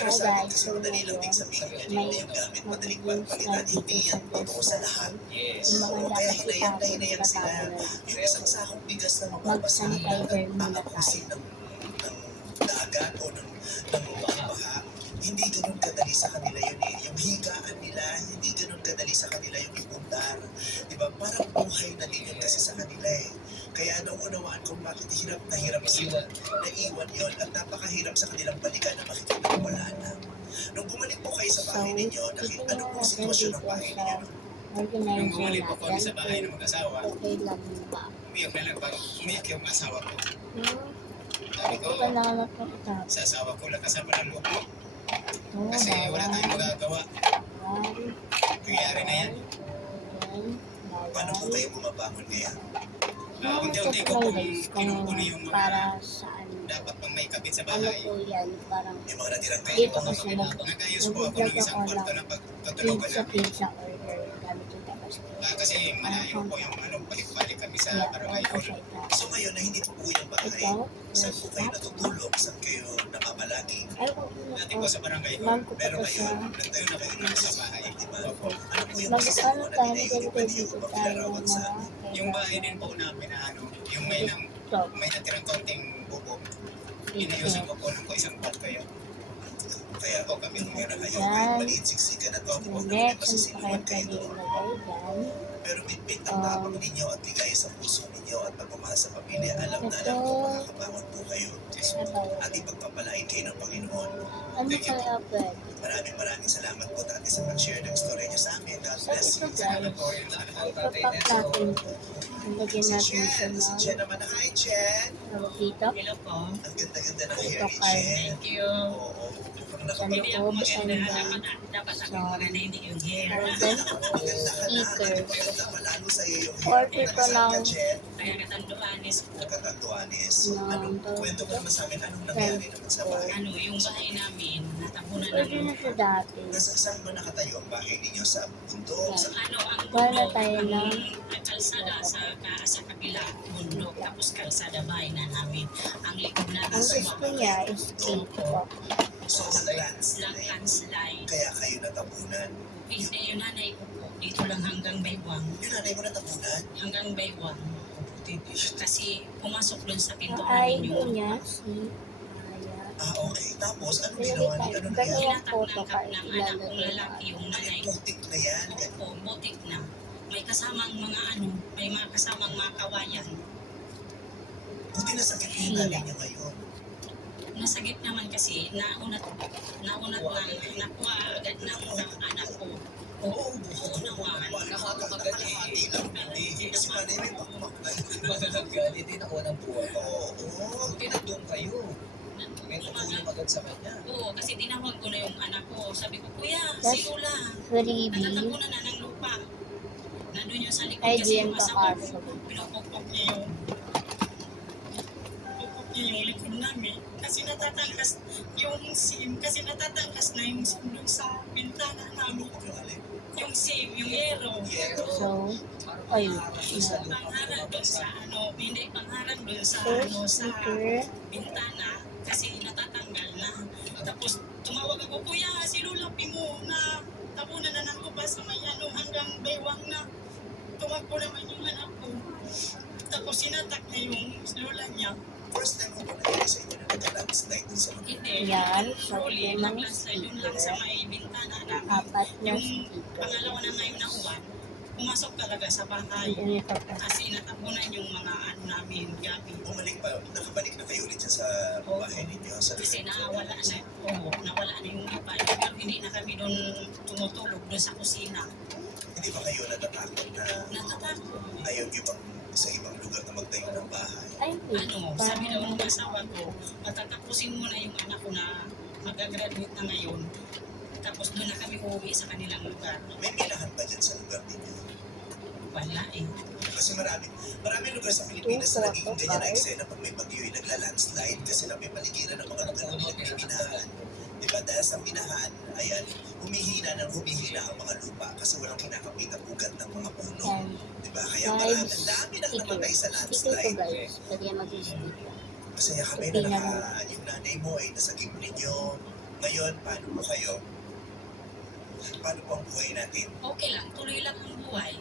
Pero sa akin kasi madali lang din sabihin yan, na yung gamit madaling pagpalitan, hindi yan totoo sa lahat. Oo, kaya hinayang na hinayang sila. Yung isang sakong bigas na mababasa na aapusin ng dagat o ng baha, hindi ganun kadali sa kanila yun eh. Yung higaan nila, hindi ganun kadali sa kanila yung ipundar. Diba? Parang buhay na din yun kasi sa kanila eh. Kaya nauunawaan kung bakit hirap na hirap sila naiwan yun at napakahirap sa kanilang balikan na makikita na wala na. Nung bumalik po kayo sa bahay ninyo, ano pong sitwasyon ng bahay ninyo? Nung bumalik po kami sa bahay ng mag-asawa, Okay lang ba? umiyak na lang pag umiyak yung asawa ko. Hmm, Sabi ko, salamat po ito. sa asawa ko lang kasama ng loob ko. Oo, Kasi wala tayong magagawa. Nangyari na yan. Paano po kayo bumabangon ngayon? Unti-unti ko pong kinukunin yung mga para saan? dapat pang may kabit sa Ano bahay. po yan? Parang Yung mga natirang kayo dito mga kasi Nag-ayos po ako ng isang kwarto na pagtutulugan pizza namin. pizza order gamit yung tapos. Kasi malayo po yung balik-balik kami sa barangay Kaya hall. So ngayon na hindi po uwi ang bahay, ito, saan po kayo natutulog? Saan kayo namamalagi? ay ko Dati po sa barangay hall, ma'am ko Pero pa ngayon, sa nagtayo na kayo ng sa bahay, di ba? Opo. Ano po yung mag-ano masasama na tayo nila yung pwede yung dito tayo mapilarawan sa amin? Yung bahay din po namin na yung may natirang konting bubong, inayusin ko po nung po isang kwarto yun. Kaya po kami tumira kayo, Yan. kahit maliit siksikan at huwag mo naman next masisinuan kayo kayo doon. ilagay dyan. Pero bitbit ang tapang ninyo at ligaya sa puso ninyo at pagmamahal sa pamilya, alam na alam ko makakabangon po kayo. At ipagpapalain kayo ng Panginoon. Ano kaya pwede? Maraming salamat po dati sa pag-share ng story niyo sa amin. God So bless ito you. guys, ipapak natin ito. Ilagyan Si natin sa Jen, si Jen naman. Hi, Jen. tawag dito. Hello po. Ang ganda-ganda ng Ito hair ni card. Jen. Thank you. Oo. Mukhang Sa Hindi nakapag- ako loob, maganda. sanda, Dapat ako maganda, hindi yung hair. golden Maganda ka na. sticker. Nagpapaganda pa lalo sa'yo yung hair. Order ko Nakasal ka, lang. Jen. Kaya katanduanis po. Nagkatanduanis. No, Anong no. kwento mo naman sa amin? Anong nangyari naman sa bahay? Ano, yung bahay namin, natapunan Pwede na ng siya dati. Saan ba nakatayo ang bahay ninyo? Sa bundok? Sa ano, ang Wala bundok, tayo ang ng- kalsada sa kabila, bundok, tapos kalsada bahay na namin. Ang likod na Ang gusto niya is dito. So, landslide. landslide. Kaya kayo natabunan. Hindi, yung nanay ko po, dito lang hanggang baywang. Yung nanay mo natabunan? Hanggang baywang. Kasi pumasok doon sa pinto Ay, namin ito yung niya si Maya. Okay. Tapos, ano Pwede ginawa tayo. niyo? Ano Dalawang nangyari? photo ka ng anak kong ilalagay lalaki, yung nanay ko. Putik na yan. Opo, butik na. May kasamang mga may mga kasamang mga kawayan. Buti na sakit yung nanay niyo ngayon. Nasagip naman kasi, naunat nakuha agad ng anak ko. Oo, Oo naman. Kalahati lang. Hindi. Kasi nanay may pakmaktan. Malalagal, hindi nakuha ng buhay. Oo. Buti na doon kayo. May tutulong agad sa kanya. Oo, kasi tinawag ko na yung anak ko. Sabi ko, Kuya, Yes. si Lola, Freebie. natatapunan na ng lupa. Nandun yung sa likod Ay, kasi diyan yung ka asawa ko, kaso. pinupukpok niya yung likod namin. Kasi natatangkas yung SIM, kasi natatangkas na yung SIM doon sa bintana namin. Yung SIM, yung yero. So, ayun. Pangharang doon sa hindi pangharang doon sa First sa sticker. bintana kasi natatanggal na. Tapos tumawag ako, Kuya, si Lola Pimo na tapunan na ng lupa sa may hanggang baywang na. Tumakbo naman yung anak ko. Tapos sinatak niya yung lola niya. First time ko pa nangyari sa inyo na nag-landslide dun sa mga. Hindi. Yan, Truly, so, nag-landslide yun lang sa may bintana na. Apat na Yung sticker. pangalawa na ngayon na uwan, pumasok talaga sa bahay. Ito pa. Kasi natapunan yung mga namin, gabi. Bumalik pa, nakabalik na kayo ulit dyan sa bahay ninyo. Sa Kasi nawala na yung lupa. Pero hindi na kami doon tumutulog doon sa kusina. Hindi ba kayo natatakot na Natatakot. ayaw nyo bang sa ibang lugar na magtayo ng bahay? Ay, Sabi daw ng asawa ko, matatapusin mo na yung anak ko na mag-graduate na ngayon. Tapos doon na kami uuwi sa kanilang lugar. May minahan ba dyan sa lugar ninyo? Wala eh. Kasi marami lugar sa Pilipinas na naging ganyan na eksena pag may bagyo ay nagla-landslide kasi na may paligiran ng mga lugar na nagbiminahan. Diba? Dahil sa minahan, ayan, humihina ang mga lupa kasi walang kinakapitan ugat ng mga puno. yan. Diba? Kaya Guys, ang dami nang sticker. namatay sa Sticker ko landslide. guys. Pwede yan mag-sticker. Masaya kami na yung nanay mo ay nasagip ninyo. Ngayon, paano po kayo? Paano po ang buhay natin? Okay lang, tuloy lang ang buhay.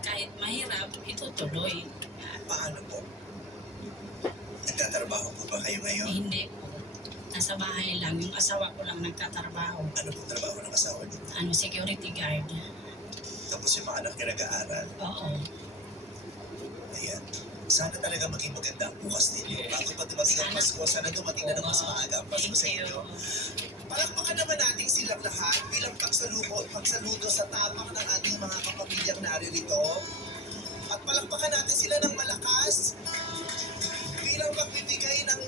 Kahit mahirap, itutuloy. Paano po? Nagtatrabaho po ba kayo ngayon? Hindi po. Nasa bahay lang. Yung asawa ko lang nagtatrabaho. Ano po trabaho ng asawa niyo? Security guard. Tapos yung mga anak niya nag-aaral. Oo. Ayan. Sana talaga maging maganda ang bukas ninyo. Bago pa dumating ang Pasko, sana dumating na ng mas maaga ang Pasko Thank sa you. inyo. Palakpakan naman natin silang lahat bilang pagsaludo sa tapang ng ating mga kapamilyang naririto. At palakpakan natin sila ng malakas bilang magbibigay ng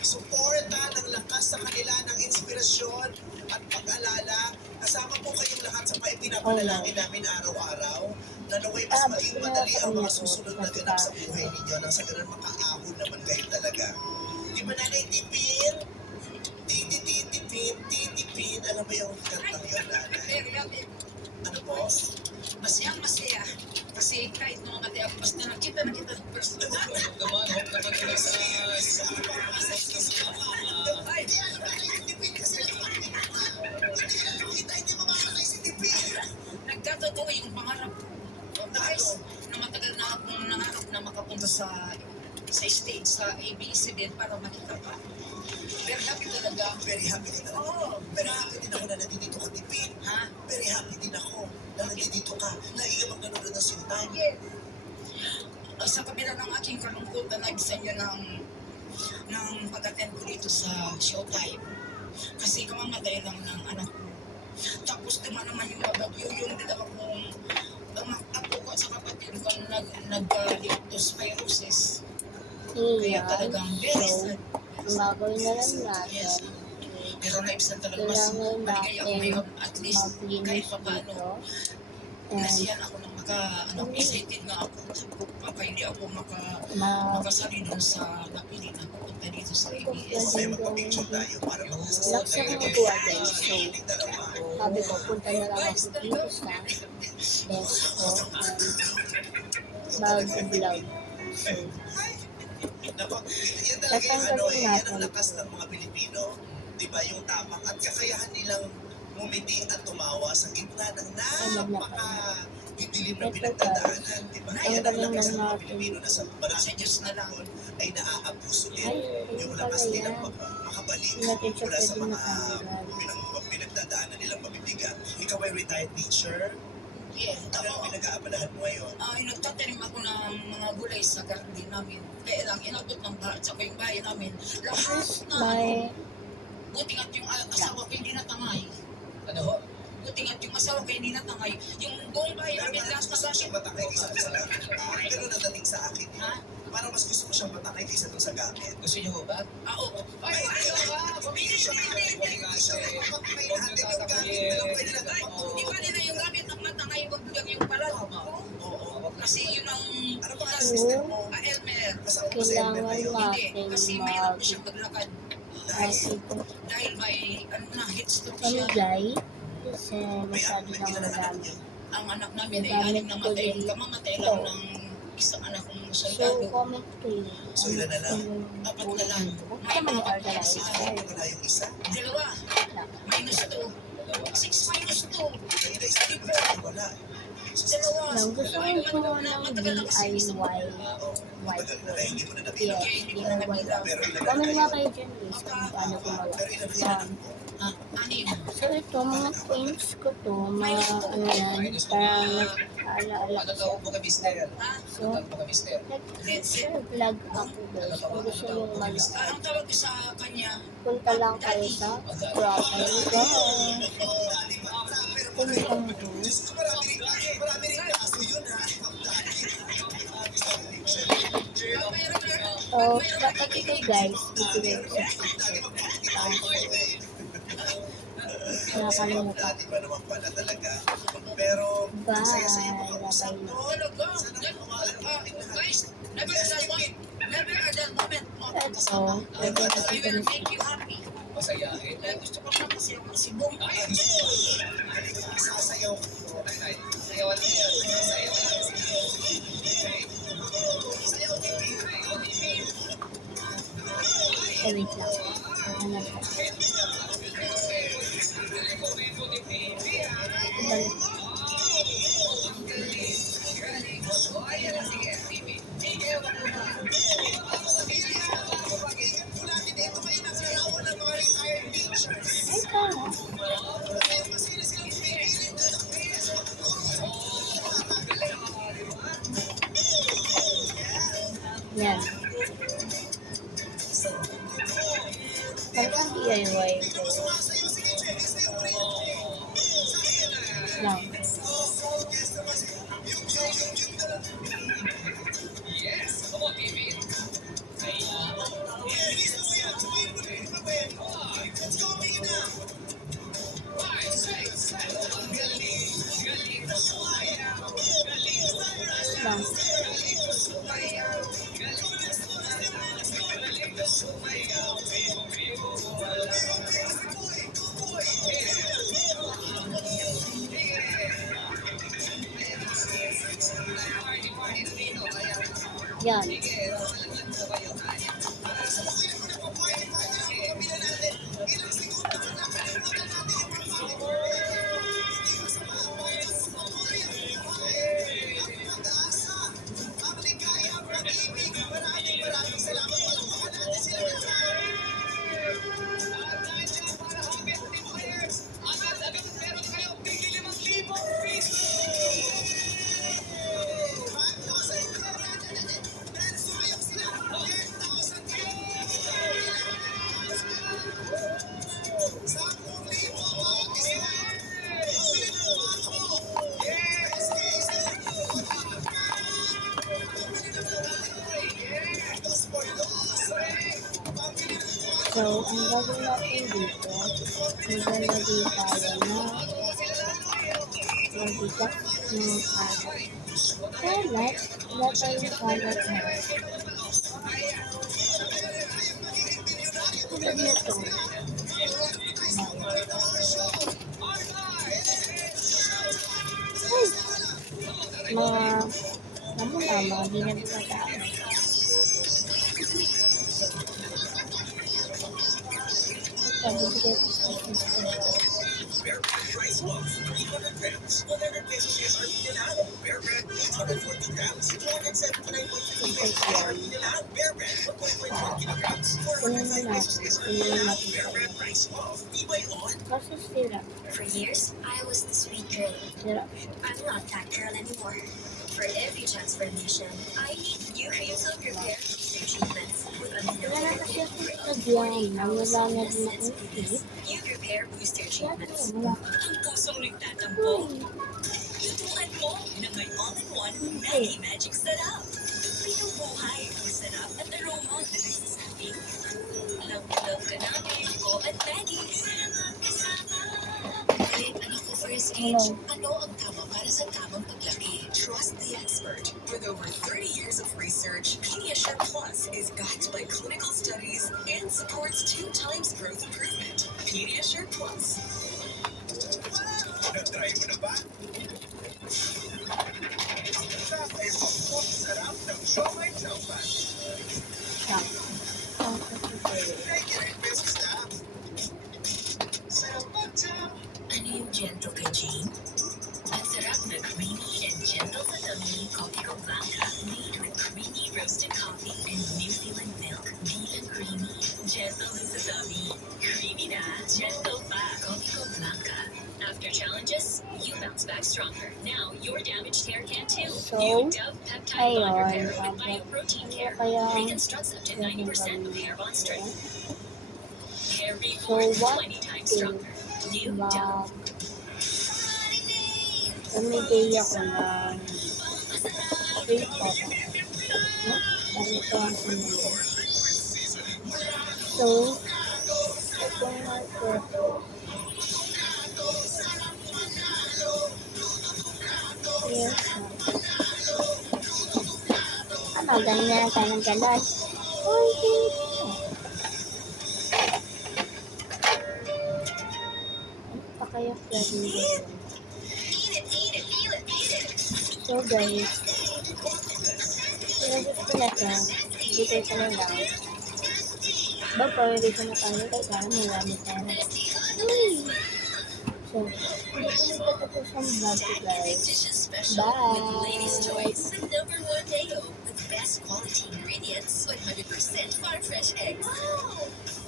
suporta, ng lakas sa kanila, ng inspirasyon at pag-alala. Kasama po kayong lahat sa pinapanalangin namin araw-araw na naway mas maging madali ang mga susunod na ganap sa buhay ninyo nang sa ganun makaahon naman kayo talaga. Di ba Nanay Tipin? Titipin. Alam mo yung kantang yun, Nanay? Ano po? Masaya. Kasi kahit nung mati ako, basta nakita ng personal. Naman, huwag naman nila sa... Ay, di alam na kayo si Tipin kasi hindi mamamatay si Tipin. Nagkatotoo yung pangarap ko. Guys, na matagal na akong nangarap na makapunta sa stage sa ABS-CBN para makita pa. Pero happy talaga. Very happy ka talaga. Oo. Very happy din ako na nandito ka, Tipin. Ha? Very happy din ako na nandito ka. Naiiyak nanonood ng siyutan. Sa kabila ng aking kalungkutan, nag-isa nyo ng pag-attend ko dito sa Showtime. Kasi kamamatay lang ng anak ko. Tapos naman yung bagyo, yung dalawa kong ako ko sa kapatid ko nag-leptospirosis. Kaya talagang very sad. Ang gagawin na lang natin, Yes. Pero naibsan talaga mas kailangan maligay ako natin ngayon. At least kahit maglinis pa paano. dito. And Nasiyan ako ng excited nga ako. Baka hindi ako ma- makasali doon sa napili na pupunta dito sa ABS. May magpa-picture tayo para Laksa mag-usap. ng kuha guys. So, sabi ko, punta na lang ako dito sa best ko. Bagong vlog. So, Yan talaga yung yan ang lakas ng mga Pilipino. Diba, yung tapak at kakayahan nilang ngumiti at tumawa sa gitna ng napaka-didilim na pinagdadaanan. Diba? Yan ang lakas ng mga Pilipino na sa Sa maraming Diyos na lang. ay naaabuso din. ay, Yung ito lakas pala nilang yan. makabalik Natin siya mula sa pwede mga matanggal. pinagdadaanan nilang mabibigat. Ikaw ay retired teacher. Yeah. Ano ang pinag-aabalahan mo ngayon? Nagtatanim ako ng mga gulay sa garden namin. Kaya lang, inabot ng bahay, tsaka yung bahay namin. Lahat na, May buti nga't yung asawa ko hindi natangay. Ano ho? Buti nga't yung asawa ko hindi natangay. Yung buong bahay Pero namin, parang lahat mas gusto na mo siyang matakay kaysa doon sa gamit. Ganun ang dating sa akin. Ha? Parang mas gusto mo siyang matakay kaysa doon sa gamit. Gusto niyo ho ba? Oo. Ay, Hindi siya mapapakay natin yung gamit na lang pwede natin Di ba nila yung gamit ng matangay, wag lang yung paral. Oo. Kasi yun ang Ano ba ang system mo? Elmer. Kasama mo sa kailangan Elmer ngayon? Hindi, natin kasi mahirap na siyang maglakad. mag-ipon Dahil may, heat stroke siya. pamigay kasi May masyado may nang ilan ang anak madami. niyo? Ang anak namin ay Gamit 6 na ko matay. din. Kamamatay lang ng isang anak kong So, soldado. comment kayo. So, ilan na lang? Apat na lang. Huwag May ka mga mag-organize. Wala yung isa. Dalawa. Minus 2. 6 minus 2. Yung isa, di ba? Wala. Dalawa. Nang gusto ko ng Matagal na kasi isang DIY Oo. white Matagal na kaya hindi mo na Yes, nabilang. DIY. Pero ilan na Comment nga kayo? kayo dyan guys kung paano gumawa. Pero ilan na anak mo? Anim. So ito, mga things ko to, mga ano yan, parang alaala Ano ko. tawag po ka, mister? Ha? So, Ano tawag po ka, mister? nag-share vlog ako guys. Kung gusto nyo manood, Ang tawag ko sa kanya, punta lang kayo sa profile ko. Kung Diyos ko, marami rin kaso yun ha. So, dapat ito guys, bibigay ko nakakalimutan. Dati pa naman pala talaga. Pero, Bye. saya-saya mo kausap mo. talaga. Guys, never a dull moment. Never a dull moment. Ito, pwede I natin will make you happy. Masayahin. Kaya gusto ko lang kasi yung si Bong. Sasayaw ko. Sayawan lang yan. Sayawan lang. Sayaw din. wait lang. Ano Balik. Ay, tama. Yan. Parang DIY ko. Lang. Lang. Yan. So, ang gagawin natin dito, maglalagay tayo na mabigat ng kalat. Kalat, wala tayong kalat na. Tulad nito. Ay! Mga di na gumagaan. Pabigyan ko sa Bear Brand Rice Walk, 300 grams, 100 pesos SRP na lang. Bear Brand, 840 grams, 279.50 pesos SRP na lang. Bear Brand, 1.1 kilograms, 405 pesos SRP na lang. Bear Brand Rice Walk, tibay on. Kasi sirap. For years, I was the sweet girl. Sirap. I'm not that girl anymore. For every transformation, I need new Creosote Repair Booster treatments with amino Wala na kasi therapy. ako sa diyan. Wala na din akong tip. New Repair Booster treatments. Wala. Ang pusong nagtatampo. Lutuan mo na may all-in-one Maggi Magic Sarap. Pinubuhay ang sarap at aroma na nagsasabi. Love na love ka namin ako at Maggi. Kahit anak ko first age, ano ang tama para sa tamang paglaki? Trust the expert. With over 30 years of research, Pediasure Plus is backed by clinical studies and supports 2 times growth improvement. Pediasure Plus. Na-try mo na ba? Ang ay sarap ng siomai chowpan. Siya. Ang kasi 99 pesos na. Sarap pa cham. Ano yung gentle kay Jane? Ang sarap na creamy and gentle sa tummy Copico Blanca made with creamy roasted coffee and New Zealand milk. Deep and creamy, gentle din sa tummy. Creamy na, gentle pa. Copico Blanca. After challenges, you bounce back stronger. Now, your damaged hair can too. So, New Dove Peptide Bond Repair with ayun, Bioprotein Care. kaya Reconstructs up to 90% of hair bond strength. Hair So, reborn what 20 times stronger. New Dove. Umigay ako ng free pop. No? Dahil ito ang sinunod. So, ito nga ito. Yes. Ano, ganun na lang tayo ng galas. Uy, dito. Ano pa kaya flavor? So guys, kung gusto na ito, bigay ko na lang. Pwede ko na tayo kaya sana marami tayo. Uy! So, hindi ko nagtatapos ang vlog ko, guys. Special with Ladies' Bye! Choice, the #1 mayo with best quality ingredients, 100% farm fresh eggs.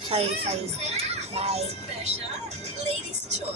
Sorry. Bye! Special Ladies' Choice.